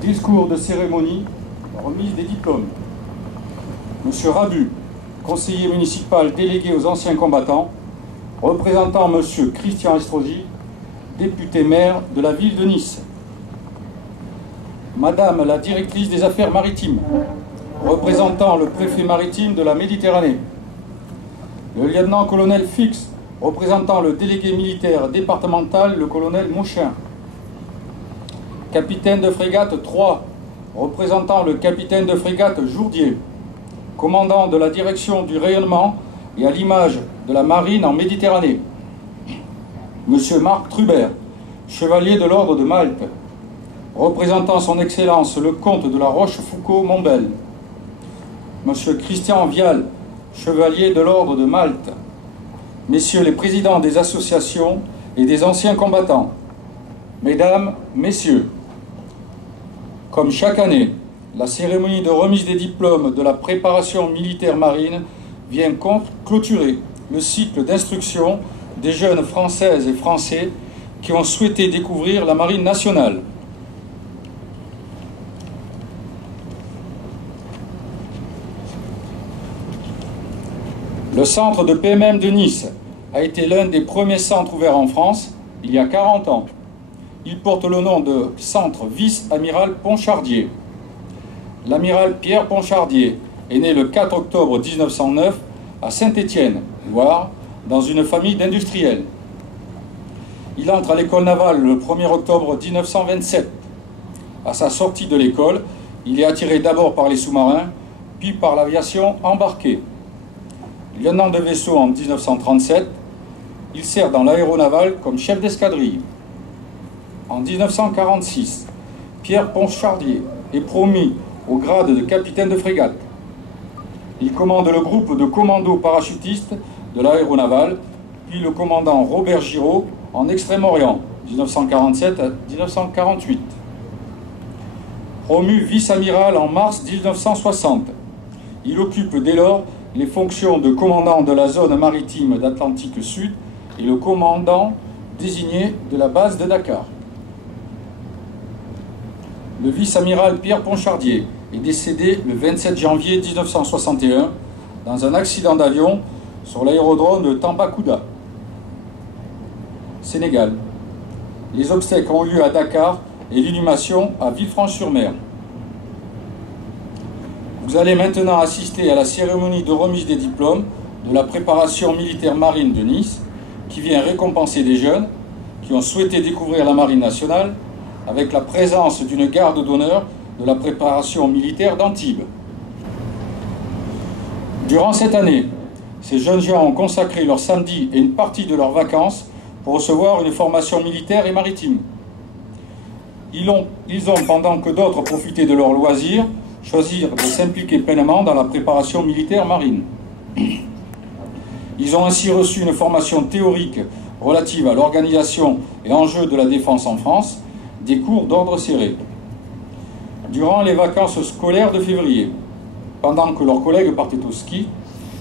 Discours de cérémonie, remise des diplômes. Monsieur Rabu, conseiller municipal délégué aux anciens combattants, représentant Monsieur Christian Estrosi, député maire de la ville de Nice. Madame la directrice des affaires maritimes, représentant le préfet maritime de la Méditerranée. Le lieutenant-colonel Fix, représentant le délégué militaire départemental, le colonel Mauchin. Capitaine de frégate 3, représentant le capitaine de frégate Jourdier, commandant de la direction du rayonnement et à l'image de la marine en Méditerranée. Monsieur Marc Trubert, chevalier de l'ordre de Malte, représentant son Excellence le comte de la Rochefoucauld-Montbel. Monsieur Christian Vial, chevalier de l'ordre de Malte. Messieurs les présidents des associations et des anciens combattants. Mesdames, Messieurs, comme chaque année, la cérémonie de remise des diplômes de la préparation militaire marine vient clôturer le cycle d'instruction des jeunes Françaises et Français qui ont souhaité découvrir la marine nationale. Le centre de PMM de Nice a été l'un des premiers centres ouverts en France il y a 40 ans. Il porte le nom de Centre Vice-Amiral Ponchardier. L'amiral Pierre Ponchardier est né le 4 octobre 1909 à Saint-Étienne, Loire, dans une famille d'industriels. Il entre à l'école navale le 1er octobre 1927. À sa sortie de l'école, il est attiré d'abord par les sous-marins, puis par l'aviation embarquée. Lieutenant de vaisseau en 1937, il sert dans l'aéronaval comme chef d'escadrille. En 1946, Pierre Ponchardier est promu au grade de capitaine de frégate. Il commande le groupe de commandos parachutistes de l'aéronaval, puis le commandant Robert Giraud en Extrême-Orient, 1947 à 1948. Promu vice-amiral en mars 1960, il occupe dès lors les fonctions de commandant de la zone maritime d'Atlantique Sud et le commandant désigné de la base de Dakar. Le vice-amiral Pierre Ponchardier est décédé le 27 janvier 1961 dans un accident d'avion sur l'aérodrome de Tambacounda, Sénégal. Les obsèques ont eu lieu à Dakar et l'inhumation à Villefranche-sur-Mer. Vous allez maintenant assister à la cérémonie de remise des diplômes de la préparation militaire marine de Nice, qui vient récompenser des jeunes qui ont souhaité découvrir la marine nationale avec la présence d'une garde d'honneur de la préparation militaire d'Antibes. Durant cette année, ces jeunes gens ont consacré leur samedi et une partie de leurs vacances pour recevoir une formation militaire et maritime. Ils ont, pendant que d'autres profitaient de leurs loisirs, choisirent de s'impliquer pleinement dans la préparation militaire marine. Ils ont ainsi reçu une formation théorique relative à l'organisation et enjeux de la défense en France, des cours d'ordre serré. Durant les vacances scolaires de février, pendant que leurs collègues partaient au ski,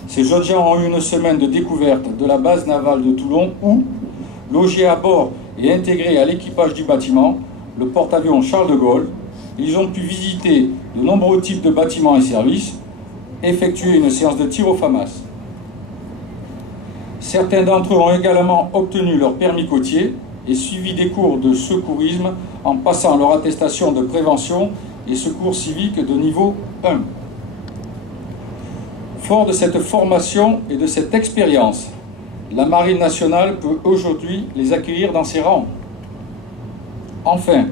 ces jeunes gens ont eu une semaine de découverte de la base navale de Toulon où, logés à bord et intégrés à l'équipage du bâtiment, le porte-avions Charles de Gaulle, ils ont pu visiter de nombreux types de bâtiments et services, effectuer une séance de tir au FAMAS. Certains d'entre eux ont également obtenu leur permis côtier et suivi des cours de secourisme en passant leur attestation de prévention et secours civique de niveau 1. Fort de cette formation et de cette expérience, la Marine nationale peut aujourd'hui les accueillir dans ses rangs. Enfin,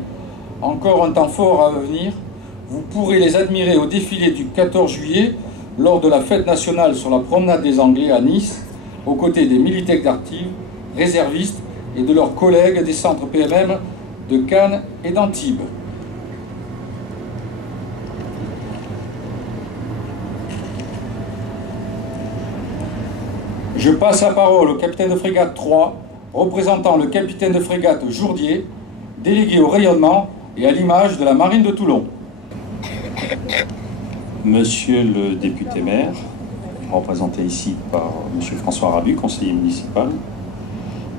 encore un temps fort à venir, vous pourrez les admirer au défilé du 14 juillet lors de la fête nationale sur la promenade des Anglais à Nice, aux côtés des militaires d'actifs, réservistes et de leurs collègues des centres PMM de Cannes et d'Antibes. Je passe la parole au capitaine de frégate 3, représentant le capitaine de frégate Jourdier, délégué au rayonnement et à l'image de la marine de Toulon. Monsieur le député maire, représenté ici par monsieur François Rabu, conseiller municipal,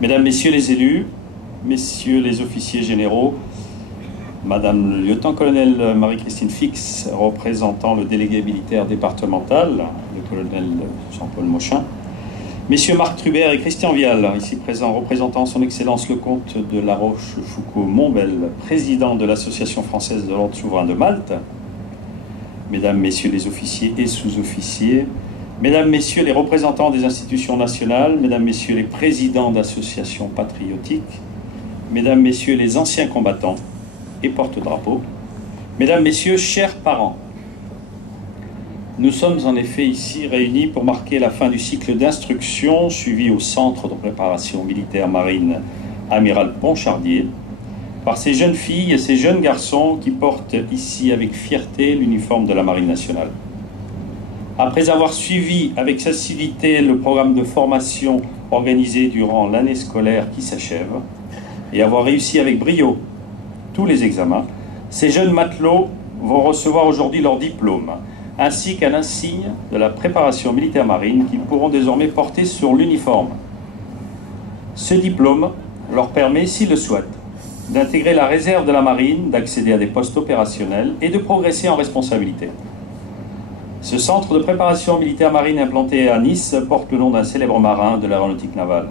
mesdames, messieurs les élus, messieurs les officiers généraux, madame le lieutenant-colonel Marie-Christine Fix, représentant le délégué militaire départemental, le colonel Jean-Paul Mauchin, messieurs Marc Trubert et Christian Vial, ici présents, représentant son Excellence le comte de La Rochefoucauld-Montbel, président de l'Association française de l'Ordre souverain de Malte, mesdames, messieurs les officiers et sous-officiers, mesdames, messieurs les représentants des institutions nationales, mesdames, messieurs les présidents d'associations patriotiques, mesdames, messieurs les anciens combattants et porte-drapeaux, mesdames, messieurs, chers parents, nous sommes en effet ici réunis pour marquer la fin du cycle d'instruction suivi au Centre de préparation militaire marine Amiral Ponchardier par ces jeunes filles et ces jeunes garçons qui portent ici avec fierté l'uniforme de la Marine nationale. Après avoir suivi avec facilité le programme de formation organisé durant l'année scolaire qui s'achève et avoir réussi avec brio tous les examens, ces jeunes matelots vont recevoir aujourd'hui leur diplôme ainsi qu'un insigne de la préparation militaire marine qu'ils pourront désormais porter sur l'uniforme. Ce diplôme leur permet, s'ils le souhaitent, d'intégrer la réserve de la marine, d'accéder à des postes opérationnels et de progresser en responsabilité. Ce centre de préparation militaire marine implanté à Nice porte le nom d'un célèbre marin de l'aéronautique navale,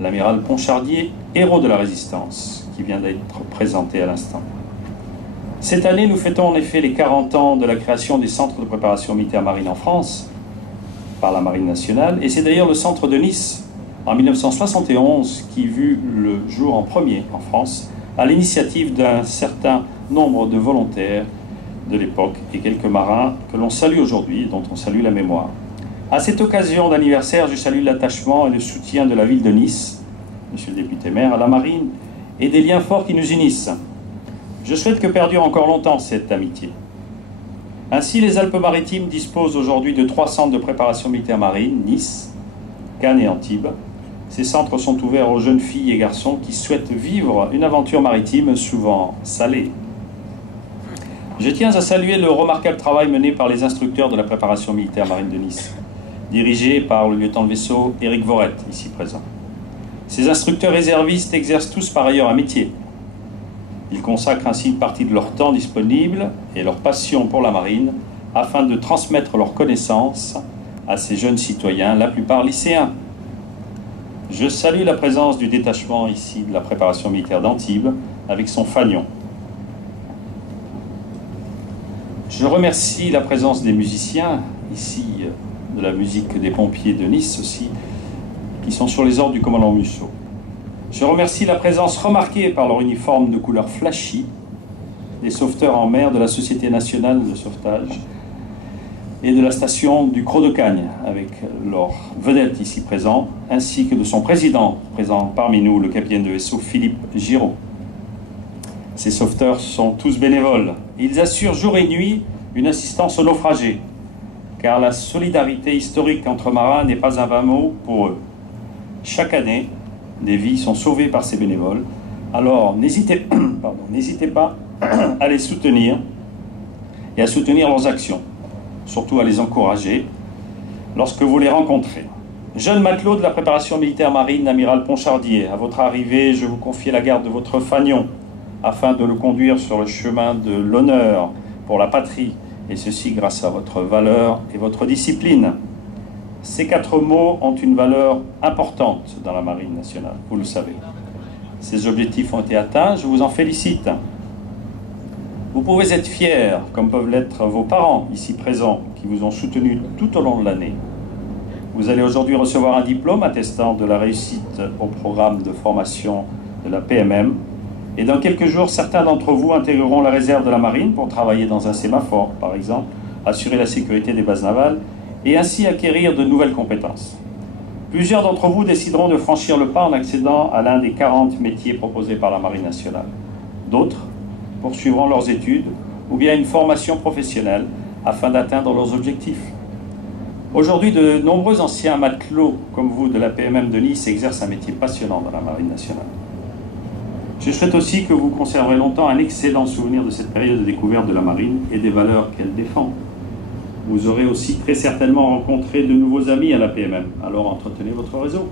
l'amiral Ponchardier, héros de la Résistance, qui vient d'être présenté à l'instant. Cette année, nous fêtons en effet les 40 ans de la création des centres de préparation militaire marine en France, par la Marine nationale, et c'est d'ailleurs le centre de Nice, en 1971, qui vit le jour en premier en France, à l'initiative d'un certain nombre de volontaires de l'époque et quelques marins que l'on salue aujourd'hui, dont on salue la mémoire. À cette occasion d'anniversaire, je salue l'attachement et le soutien de la ville de Nice, monsieur le député maire, à la marine et des liens forts qui nous unissent. Je souhaite que perdure encore longtemps cette amitié. Ainsi, les Alpes-Maritimes disposent aujourd'hui de 3 centres de préparation militaire marine, Nice, Cannes et Antibes. Ces centres sont ouverts aux jeunes filles et garçons qui souhaitent vivre une aventure maritime souvent salée. Je tiens à saluer le remarquable travail mené par les instructeurs de la préparation militaire marine de Nice, dirigés par le lieutenant de vaisseau Éric Voret, ici présent. Ces instructeurs réservistes exercent tous par ailleurs un métier. Ils consacrent ainsi une partie de leur temps disponible et leur passion pour la marine afin de transmettre leurs connaissances à ces jeunes citoyens, la plupart lycéens. Je salue la présence du détachement ici de la préparation militaire d'Antibes avec son fanion. Je remercie la présence des musiciens, ici de la musique des pompiers de Nice aussi, qui sont sur les ordres du commandant Musso. Je remercie la présence remarquée par leur uniforme de couleur flashy des sauveteurs en mer de la Société nationale de sauvetage et de la station du Cros de Cagne, avec leur vedette ici présent, ainsi que de son président, présent parmi nous, le capitaine de vaisseau Philippe Giraud. Ces sauveteurs sont tous bénévoles. Ils assurent jour et nuit une assistance aux naufragés, car la solidarité historique entre marins n'est pas un vain mot pour eux. Chaque année, des vies sont sauvées par ces bénévoles, alors n'hésitez pas à les soutenir et à soutenir leurs actions, surtout à les encourager lorsque vous les rencontrez. Jeune matelot de la préparation militaire marine, l'amiral Ponchardier, à votre arrivée, je vous confie la garde de votre fanion afin de le conduire sur le chemin de l'honneur pour la patrie, et ceci grâce à votre valeur et votre discipline. Ces 4 mots ont une valeur importante dans la Marine nationale, vous le savez. Ces objectifs ont été atteints, je vous en félicite. Vous pouvez être fiers, comme peuvent l'être vos parents ici présents, qui vous ont soutenu tout au long de l'année. Vous allez aujourd'hui recevoir un diplôme attestant de la réussite au programme de formation de la PMM. Et dans quelques jours, certains d'entre vous intégreront la réserve de la marine pour travailler dans un sémaphore, par exemple, assurer la sécurité des bases navales et ainsi acquérir de nouvelles compétences. Plusieurs d'entre vous décideront de franchir le pas en accédant à l'un des 40 métiers proposés par la Marine nationale. D'autres poursuivront leurs études ou bien une formation professionnelle afin d'atteindre leurs objectifs. Aujourd'hui, de nombreux anciens matelots comme vous de la PMM de Nice exercent un métier passionnant dans la Marine nationale. Je souhaite aussi que vous conserverez longtemps un excellent souvenir de cette période de découverte de la Marine et des valeurs qu'elle défend. Vous aurez aussi très certainement rencontré de nouveaux amis à la PMM, alors entretenez votre réseau.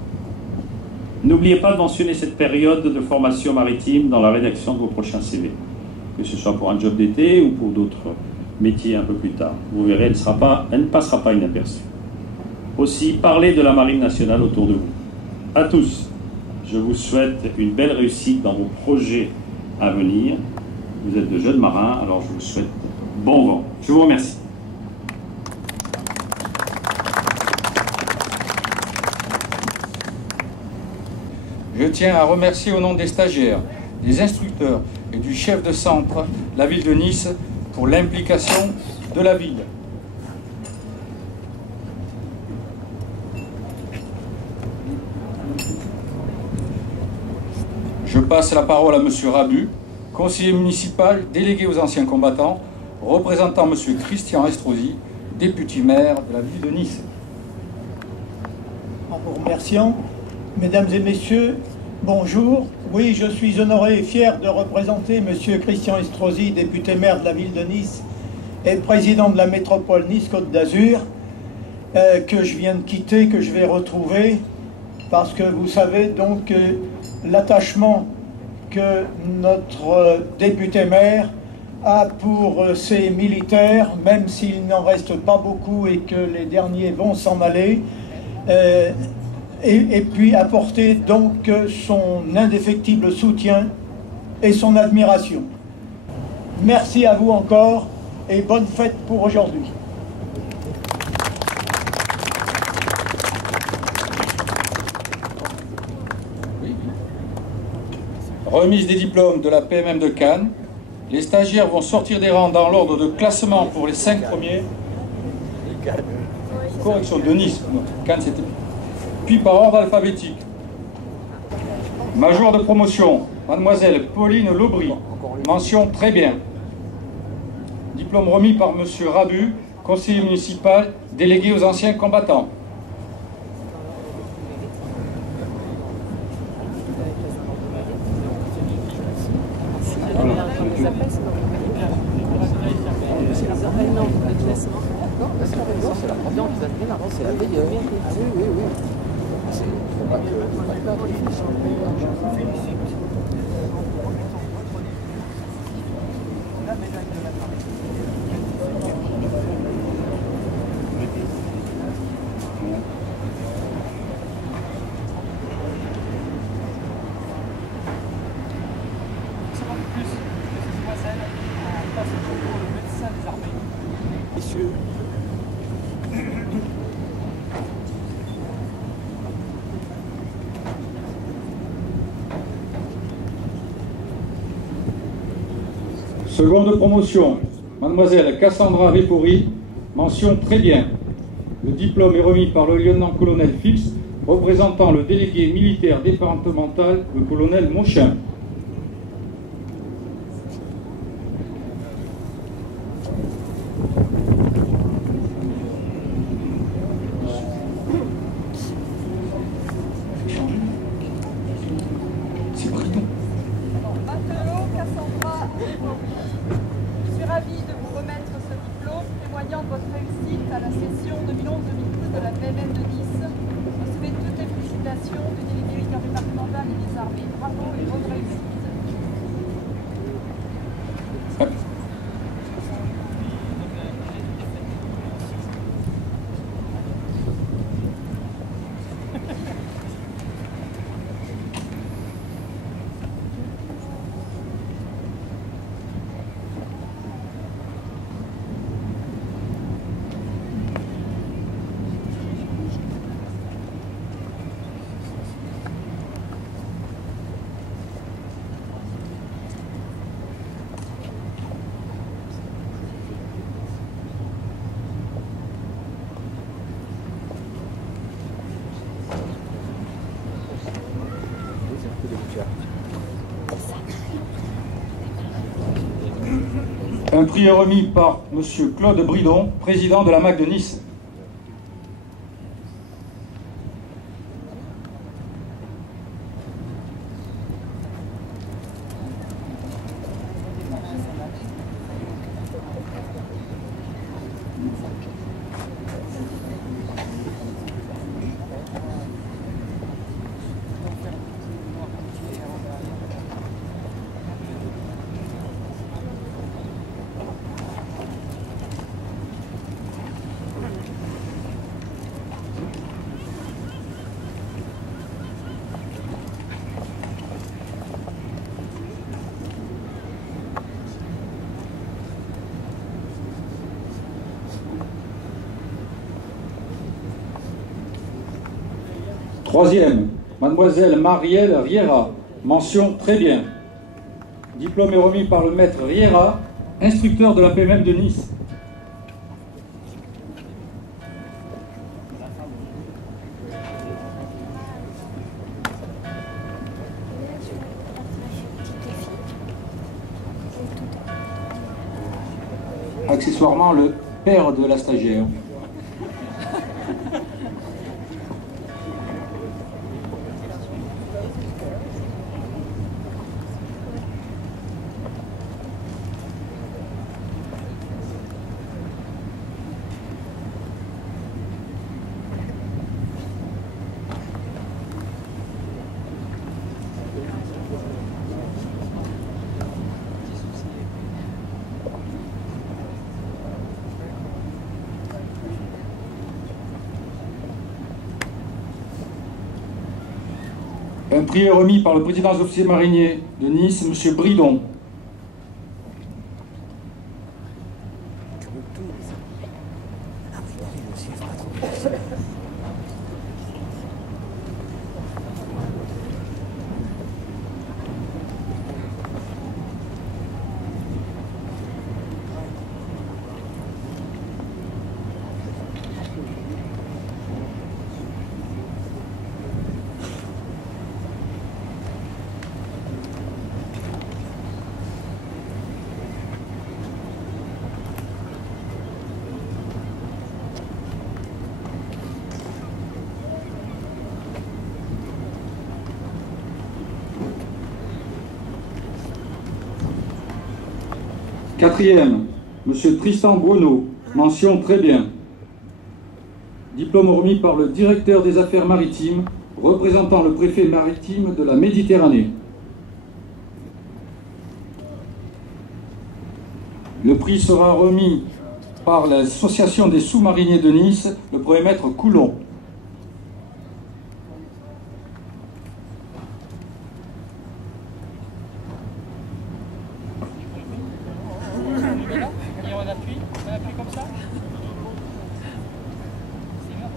N'oubliez pas de mentionner cette période de formation maritime dans la rédaction de vos prochains CV, que ce soit pour un job d'été ou pour d'autres métier un peu plus tard. Vous verrez, elle ne passera pas inaperçue. Aussi, parlez de la Marine nationale autour de vous. À tous, je vous souhaite une belle réussite dans vos projets à venir. Vous êtes de jeunes marins, alors je vous souhaite bon vent. Je vous remercie. Je tiens à remercier au nom des stagiaires, des instructeurs et du chef de centre, la ville de Nice, pour l'implication de la ville. Je passe la parole à M. Rabu, conseiller municipal, délégué aux anciens combattants, représentant M. Christian Estrosi, député maire de la ville de Nice. En vous remerciant, mesdames et messieurs, bonjour. Oui, je suis honoré et fier de représenter M. Christian Estrosi, député maire de la ville de Nice et président de la métropole Nice-Côte d'Azur, que je viens de quitter, que je vais retrouver, parce que vous savez donc l'attachement que notre député maire a pour ces militaires, même s'il n'en reste pas beaucoup et que les derniers vont s'en aller, et puis apporter donc son indéfectible soutien et son admiration. Merci à vous encore et bonne fête pour aujourd'hui. Remise des diplômes de la PMM de Cannes. Les stagiaires vont sortir des rangs dans l'ordre de classement pour les 5 premiers. Correction de Nice. Non, Cannes c'était... Puis par ordre alphabétique. Major de promotion, mademoiselle Pauline Lobry, mention très bien. Diplôme remis par M. Rabu, conseiller municipal, délégué aux anciens combattants. Seconde promotion, mademoiselle Cassandra Ripouri, mention très bien. Le diplôme est remis par le lieutenant-colonel Fix, représentant le délégué militaire départemental, le colonel Mauchin. Un prix est remis par M. Claude Bridon, président de la MAC de Nice. Troisième, Mademoiselle Marielle Riera, mention très bien. Diplôme est remis par le maître Riera, instructeur de la PMM de Nice. Accessoirement, le père de la stagiaire. Un prix est remis par le président des officiers mariniers de Nice, M. Bridon. Quatrième, M. Tristan Bruno, mention très bien. Diplôme remis par le directeur des affaires maritimes, représentant le préfet maritime de la Méditerranée. Le prix sera remis par l'association des sous-mariniers de Nice, le premier maître Coulon. On appuie comme ça. C'est bien.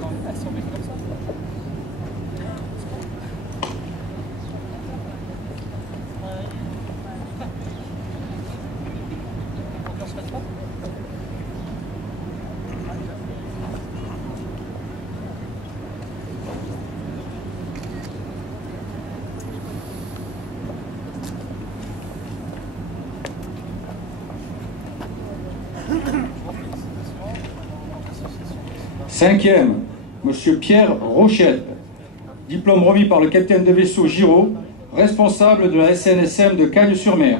Non, si on met comme ça. On se passe pas. Cinquième, M. Pierre Rochette, diplôme remis par le capitaine de vaisseau Giraud, responsable de la SNSM de Cagnes-sur-Mer.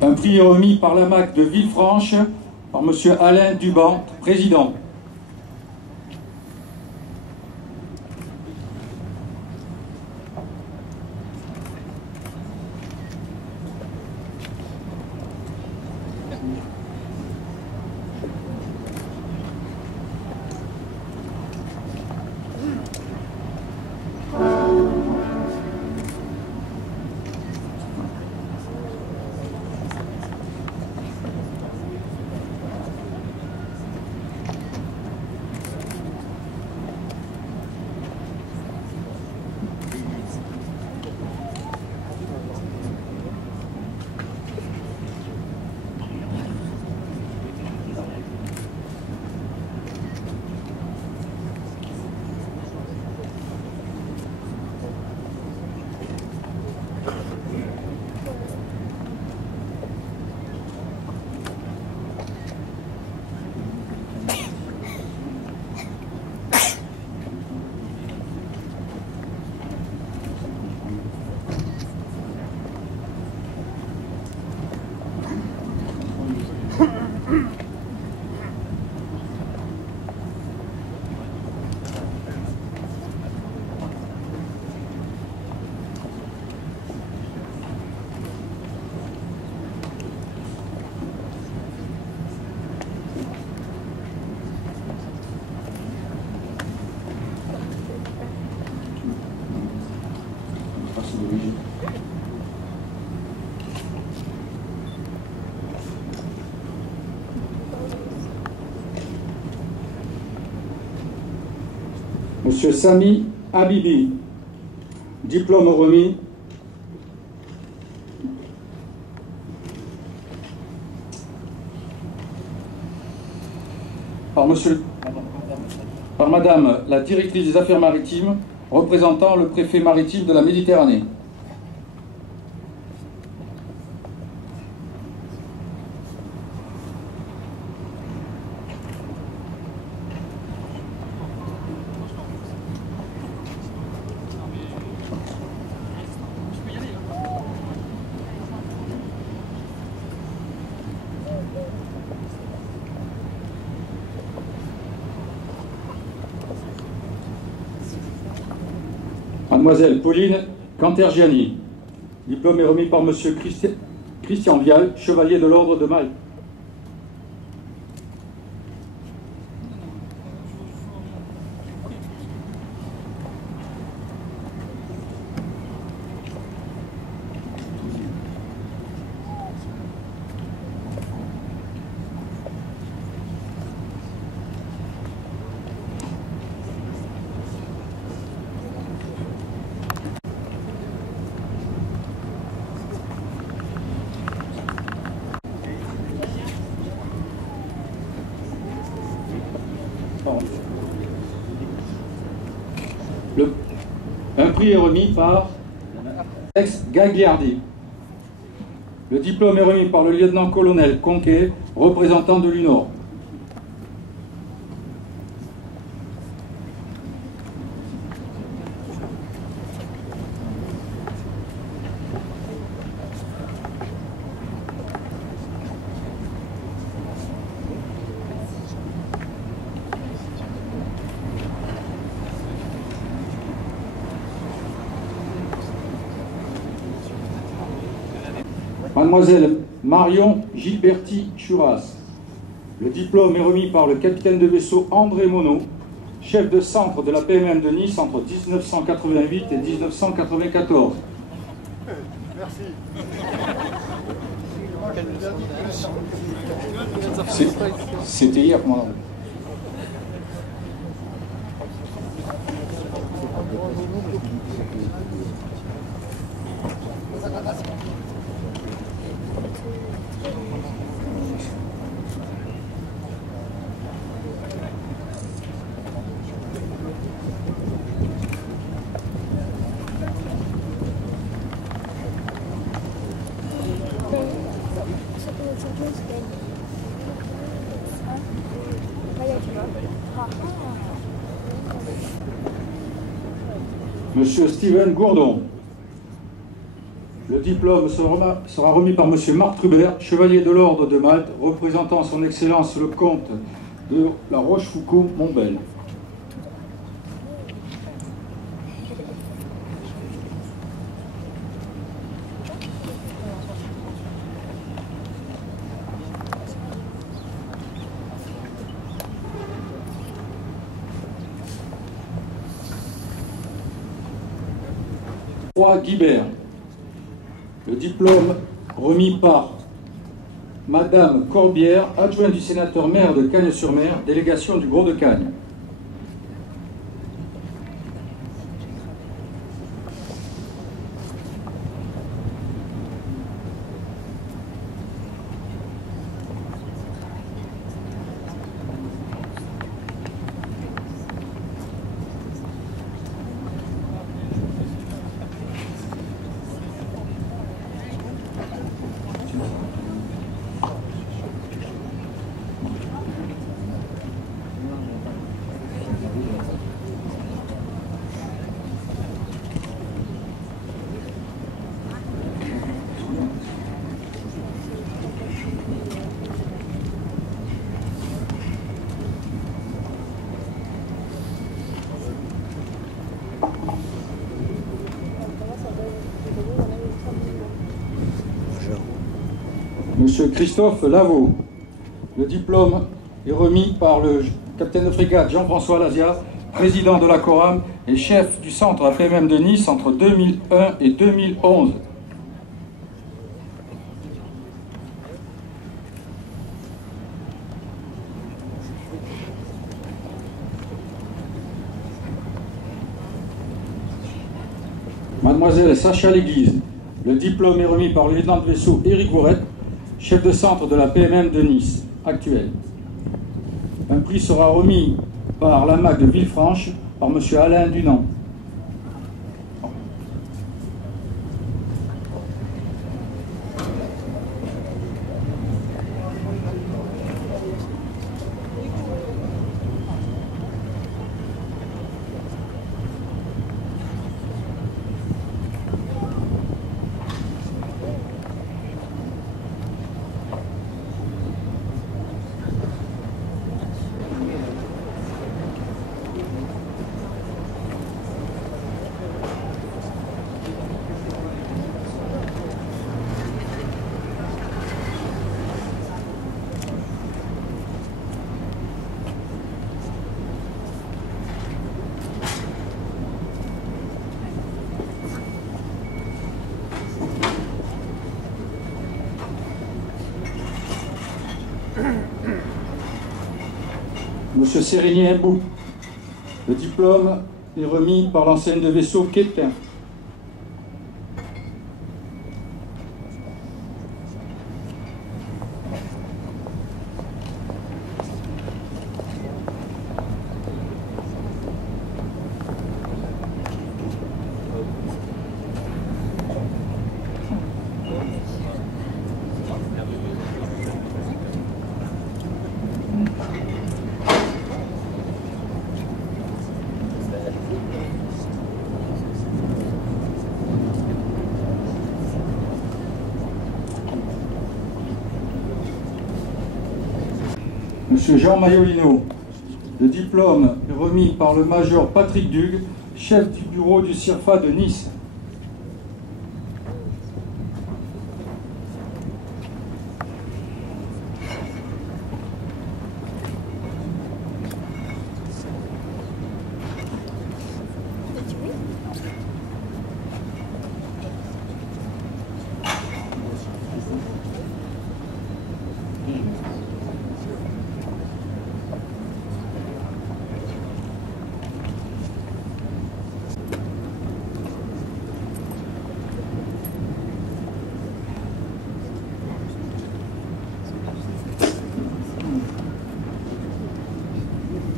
Un prix est remis par la MAC de Villefranche, par M. Alain Duban, président. Monsieur Sami Habibi, diplôme remis par Madame la directrice des affaires maritimes, représentant le préfet maritime de la Méditerranée. Mademoiselle Pauline Cantergiani, diplôme est remis par Monsieur Christian Vial, chevalier de l'Ordre de Malte. Un prix est remis par Alex Gagliardi. Le diplôme est remis par le lieutenant-colonel Conquet, représentant de l'UNOR. Mademoiselle Marion Gilberti Churas. Le diplôme est remis par le capitaine de vaisseau André Monod, chef de centre de la PMM de Nice entre 1988 et 1994. Merci. C'était hier, commandant. Monsieur Steven Gourdon. Le diplôme sera remis par Monsieur Marc Trubert, chevalier de l'Ordre de Malte, représentant son Excellence le comte de la Rochefoucauld-Montbel. Guibert. Le diplôme remis par Madame Corbière, adjointe du sénateur maire de Cagnes-sur-Mer, délégation du Gros de Cagnes. Monsieur Christophe Lavaux. Le diplôme est remis par le capitaine de frégate Jean-François Lazia, président de la CORAM et chef du centre APMM de Nice entre 2001 et 2011. Mademoiselle Sacha Léglise. Le diplôme est remis par le lieutenant de vaisseau Éric Gourette, chef de centre de la PMM de Nice, actuelle. Un prix sera remis par la MAC de Villefranche, par M. Alain Dunant. Monsieur Sérigny Mbou. Le diplôme est remis par l'enseigne de vaisseau Quétin. Monsieur Jean Maiolino. Le diplôme est remis par le major Patrick Dugue, chef du bureau du CIRFA de Nice.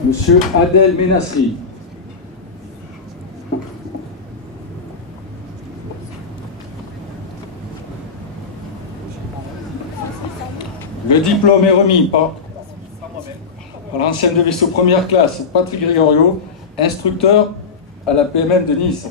Monsieur Adel Ménassi. Le diplôme est remis par l'enseigne de vaisseau première classe Patrick Gregorio, instructeur à la PMM de Nice.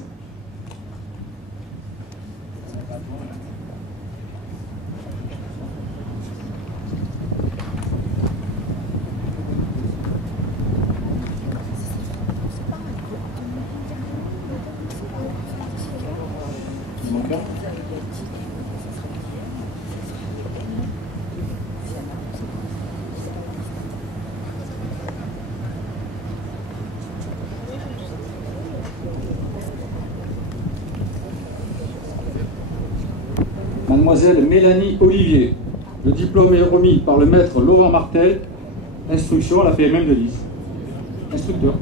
Mademoiselle Mélanie Olivier. Le diplôme est remis par le maître Laurent Martel, instruction à la PMM de Nice. Instructeur.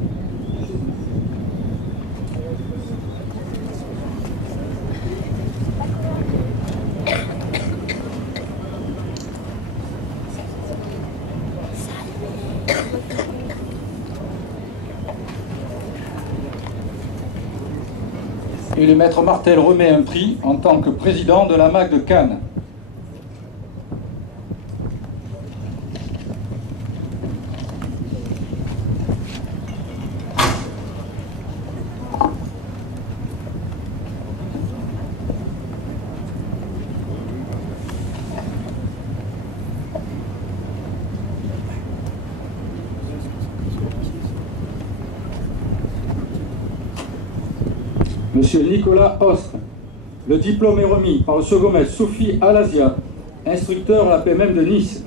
Et le maître Martel remet un prix en tant que président de la MAC de Cannes. Monsieur Nicolas Ostre. Le diplôme est remis par le second maître Sophie Alazia, instructeur à la PMM de Nice.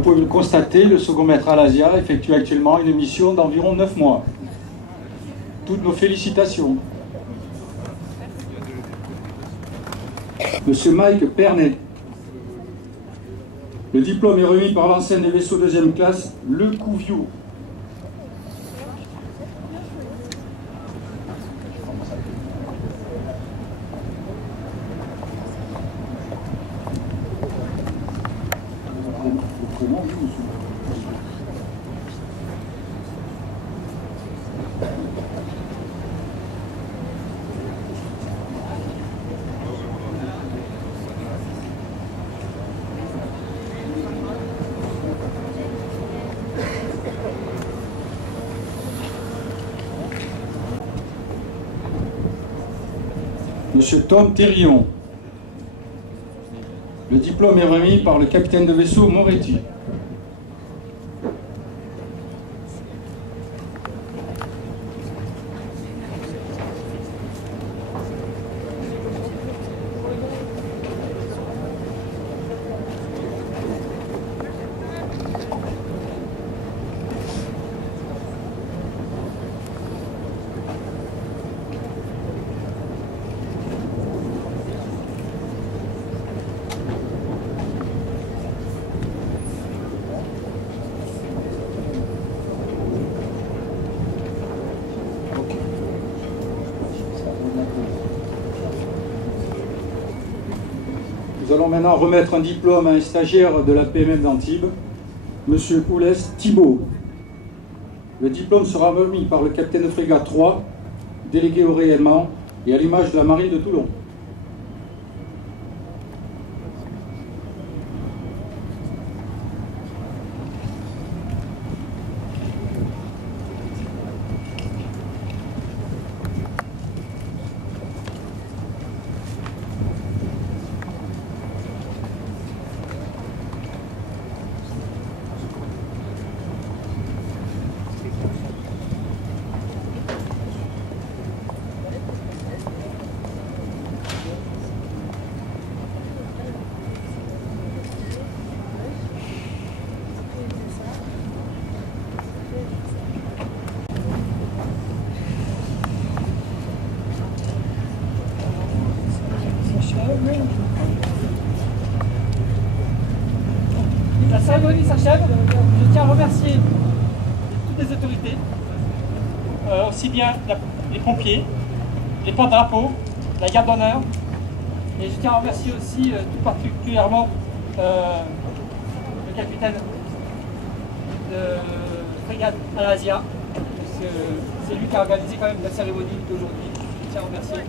Comme vous pouvez le constater, le second maître Al-Azhar effectue actuellement une mission d'environ 9 mois. Toutes nos félicitations. Monsieur Mike Pernet. Le diplôme est remis par l'enseigne des vaisseaux 2e classe, Le Couvio. Monsieur Tom Thérion. Le diplôme est remis par le capitaine de vaisseau Moretti. Nous allons maintenant remettre un diplôme à un stagiaire de la PMM d'Antibes, M. Oulès Thibault. Le diplôme sera remis par le capitaine de frégate 3, délégué au rayonnement et à l'image de la marine de Toulon. La cérémonie s'achève. Je tiens à remercier toutes les autorités, aussi bien les pompiers, les porte-drapeaux, la garde d'honneur. Et je tiens à remercier aussi tout particulièrement le capitaine de frégate Al-Azhar, parce que c'est lui qui a organisé quand même la cérémonie d'aujourd'hui. Je tiens à remercier.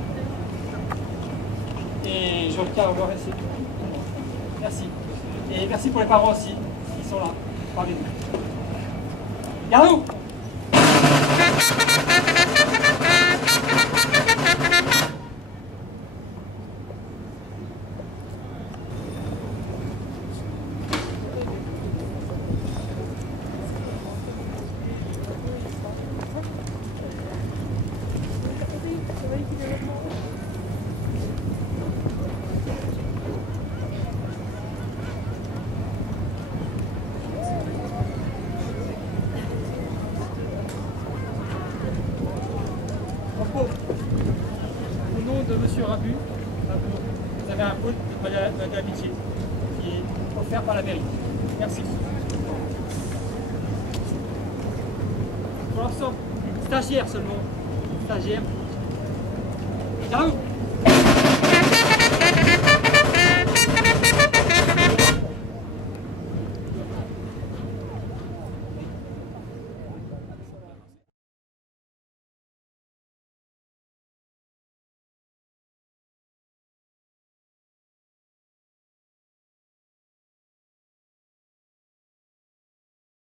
Et je tiens à vous remercier. Merci. Et merci pour les parents aussi, qui sont là, parmi nous. Gardez-vous! Au nom de M. Rabu, vous avez un pot d'amitié qui est offert par la mairie. Merci. Pour l'instant, stagiaire seulement. Stagiaire. Ciao.